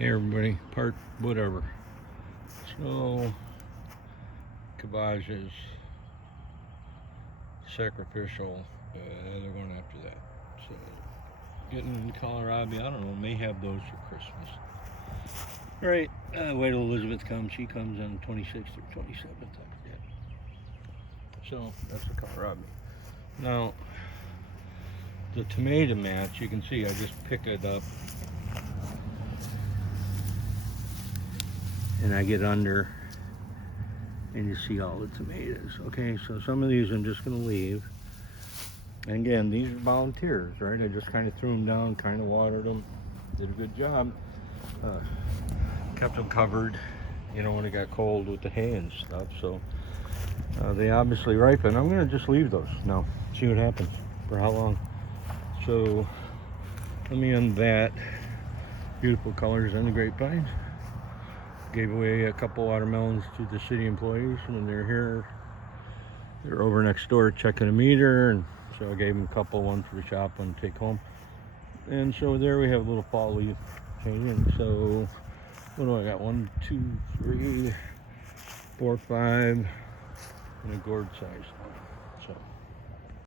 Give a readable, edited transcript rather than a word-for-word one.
Hey everybody, part whatever. So, Cabages, sacrificial, they're going after that. So, getting kohlrabi, I don't know, may have those for Christmas. Right, wait till Elizabeth comes. She comes on the 26th or 27th, I forget. So, that's the kohlrabi. Now, the tomato match, you can see I just pick it up and I get under and you see all the tomatoes. Okay, so some of these I'm just going to leave. And again, these are volunteers, right? I just kind of threw them down, kind of watered them, did a good job. Kept them covered, you know, when it got cold with the hay and stuff. So they obviously ripen. I'm going to just leave those now, see what happens, for how long. So let me end that. Beautiful colors on the grapevines. Gave away a couple watermelons to the city employees when they're here. They're over next door checking a meter, and so I gave them a couple, one for the shop, one to take home. And so there we have a little fall leaf changing. So what do I got? 1, 2, 3, 4, 5, and a gourd size.